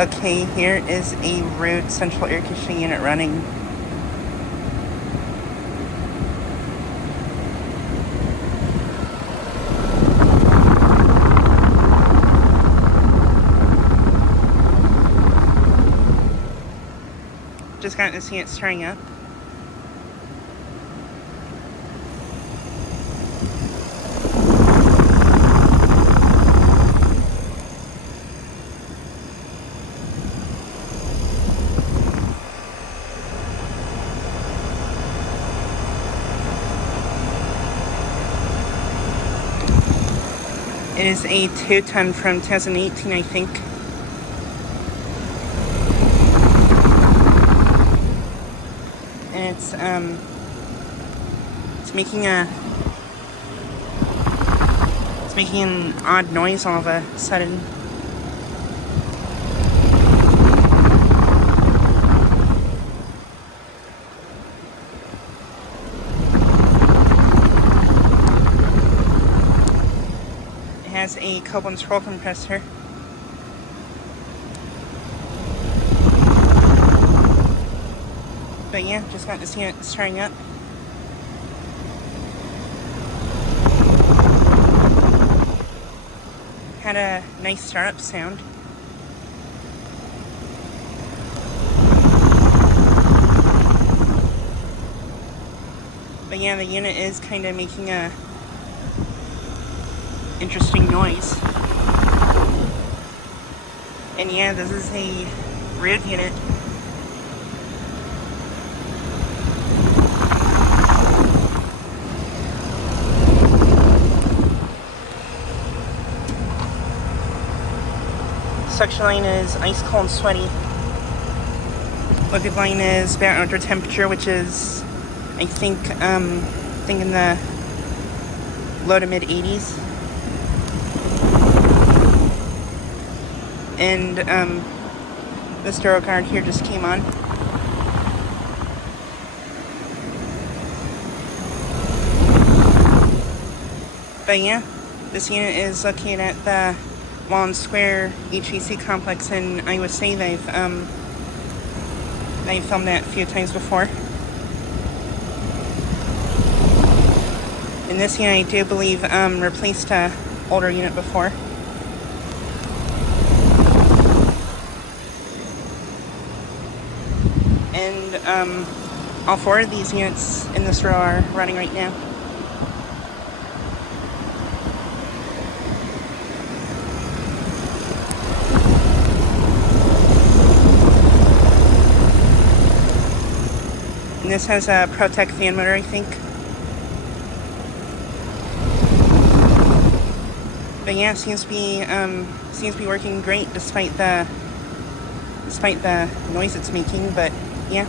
Okay, here is a Ruud central air conditioning unit running. Just got to see it starting up. It is a 2-ton from 2018, I think. And it's making an odd noise all of a sudden. It has a Walden Square compressor. But yeah, just got to see it starting up. Had a nice startup sound. But yeah, the unit is kind of making a interesting noise. And yeah, this is a Ruud unit. Suction line is ice cold and sweaty. Liquid line is about under temperature, which is, I think in the low to mid 80s. And the stereo card here just came on. But yeah, this unit is located at the Walden Square HVAC complex in Iowa City. I've filmed that a few times before. And this unit, I do believe, replaced an older unit before. And all 4 of these units in this row are running right now. And this has a ProTech fan motor, I think. But yeah, it seems to be working great despite the noise it's making. But yeah.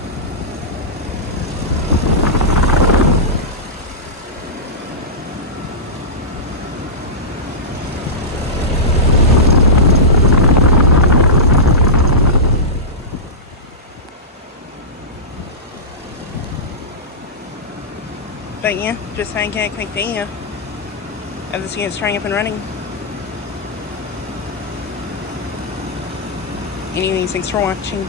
But yeah, just trying to get a quick video of this unit starting up and running. Anyways, thanks for watching.